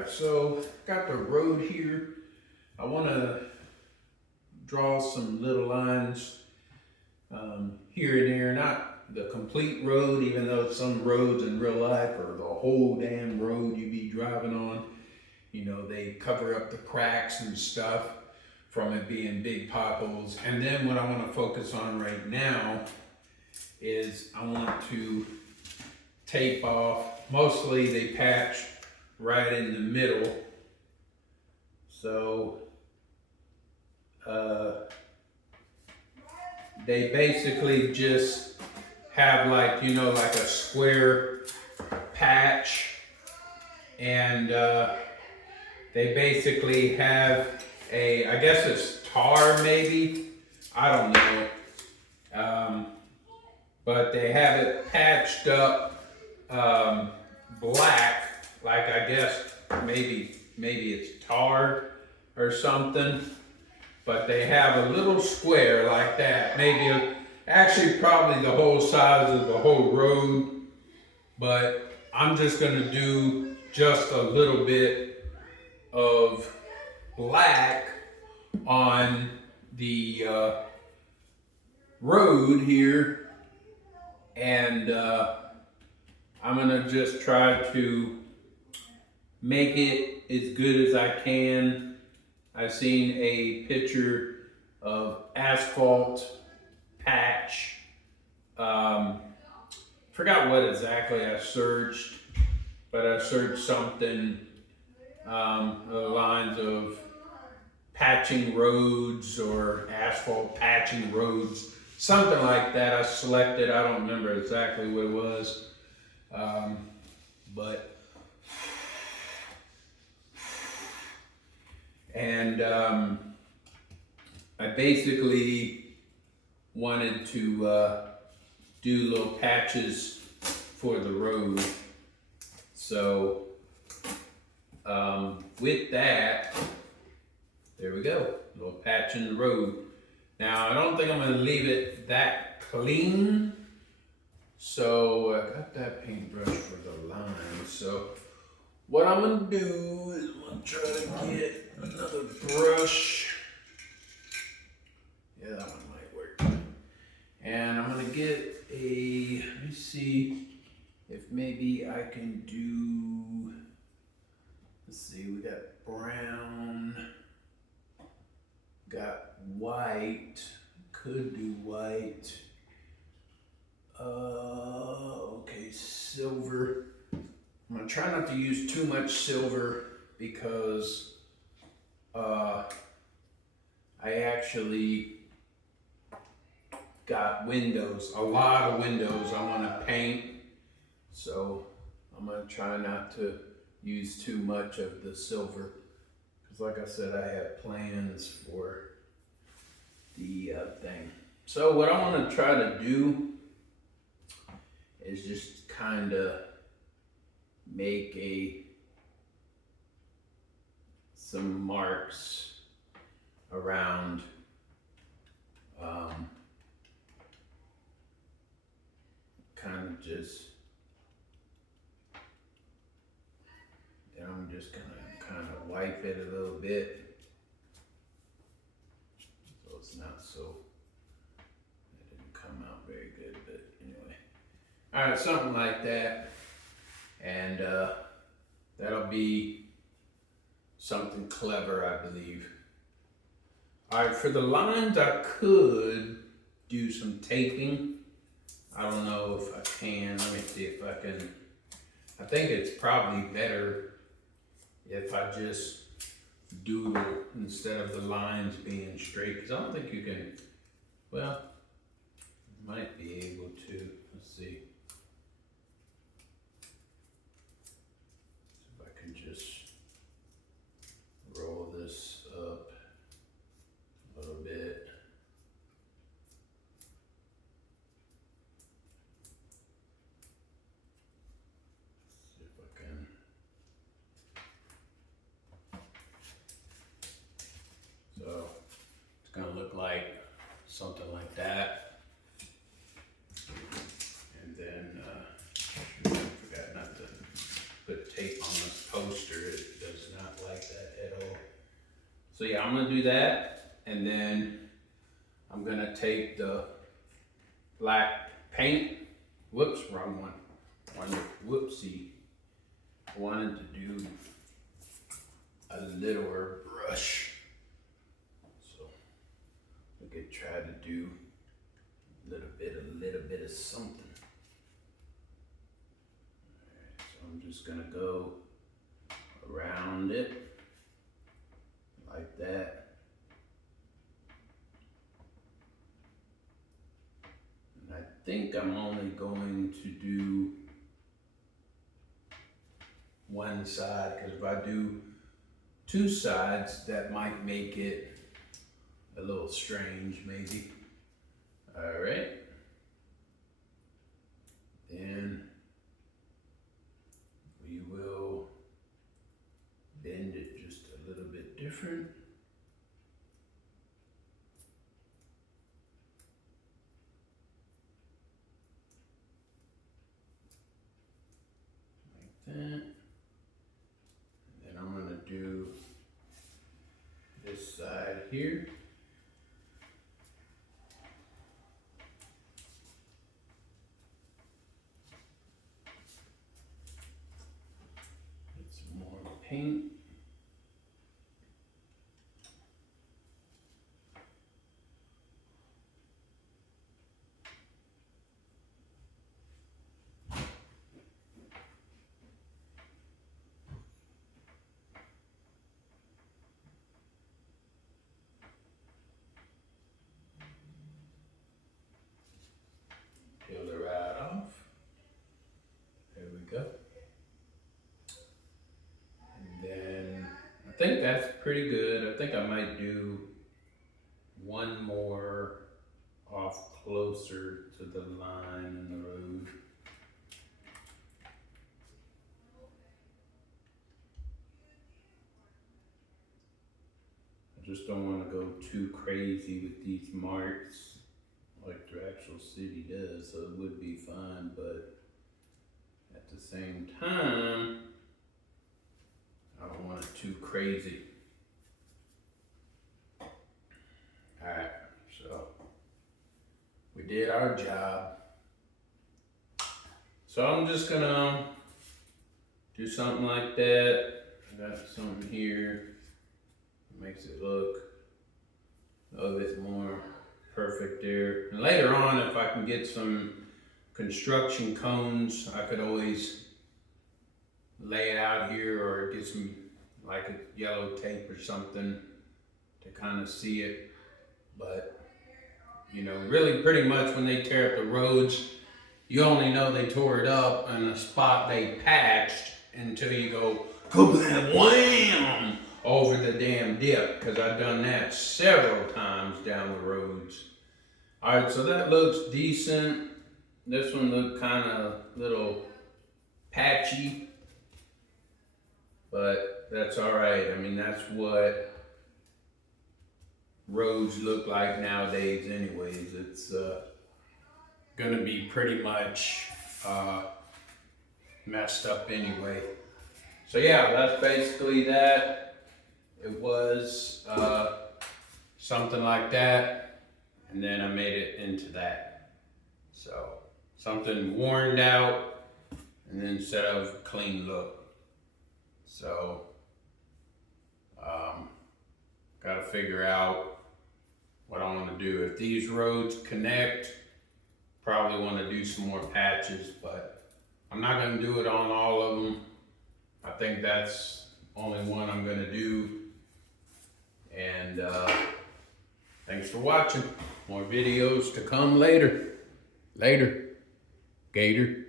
Alright, so got the road here. I want to draw some little lines here and there, not the complete road, even though some roads in real life or the whole damn road you be driving on, you know, they cover up the cracks and stuff from it being big potholes. And then what I want to focus on right now is I want to tape off, mostly they patch right in the middle. So they basically just have like, you know, like a square patch, and they basically have a, I guess it's tar maybe, I don't know, but they have it patched up black, like I guess maybe it's tar or something, but they have a little square like that, maybe actually probably the whole size of the whole road, but I'm just gonna do just a little bit of black on the road here, and I'm gonna just try to make it as good as I can. I've seen a picture of asphalt patch. Forgot what exactly I searched, but I searched something along the lines of patching roads or asphalt patching roads, something like that. I selected, I don't remember exactly what it was, I basically wanted to do little patches for the road. So with that, there we go, little patch in the road. Now I don't think I'm gonna leave it that clean. So I got that paintbrush for the lines. So what I'm gonna do is I'm gonna try to get another brush. Yeah, that one might work. And I'm gonna get a, let me see if maybe I can do, let's see, we got brown, got white, could do white. Okay, silver. I'm gonna try not to use too much silver because I actually got windows, a lot of windows I want to paint. So I'm gonna try not to use too much of the silver, because like I said, I have plans for the thing. So what I want to try to do is just kind of make some marks around kind of just, then I'm just gonna kind of wipe it a little bit so it's not so, it didn't come out very good, but anyway. All right, something like that, and that'll be something clever, I believe. All right, for the lines, I could do some taping. I don't know if I can. Let me see if I can. I think it's probably better if I just doodle instead of the lines being straight, because I don't think you can, well, you might be able to. Let's see. If I can just roll this up a little bit. See if I can. So it's gonna look like something like that. And then I forgot not to put tape on this poster. So yeah, I'm gonna do that, and then I'm gonna take the black paint. Whoops, wrong one. Whoopsie. I wanted to do a littler brush. So we could try to do a little bit of something. Alright, so I'm just gonna go around it like that. And I think I'm only going to do one side, because if I do two sides, that might make it a little strange, maybe. All right. Then we will bend it just a little bit different. Like that. And then I'm gonna do this side here. Get some more paint. Peel it right off. There we go. And then I think that's pretty good. I think I might do one more off closer to the line in the road. I just don't want to go too crazy with these marks like the actual city does, so it would be fine, but at the same time, I don't want it too crazy. Alright, so we did our job. So I'm just gonna do something like that. I got something here. Makes it look a little bit more perfect there. And later on, if I can get some construction cones, I could always lay it out here or get some like a yellow tape or something to kind of see it. But you know, really pretty much when they tear up the roads, you only know they tore it up in a spot they patched until you go kablam, wham, over the damn dip, because I've done that several times down the roads. All right, so that looks decent. This one looked kind of little patchy, but that's all right. I mean, that's what roads look like nowadays anyways. It's gonna be pretty much messed up anyway. So yeah, that's basically that. It was something like that, and then I made it into that. So something worn out, and then instead of clean look. So gotta figure out what I want to do. If these roads connect, probably want to do some more patches, but I'm not going to do it on all of them. I think that's only one I'm going to do. And thanks for watching. More videos to come later. Later, Gator.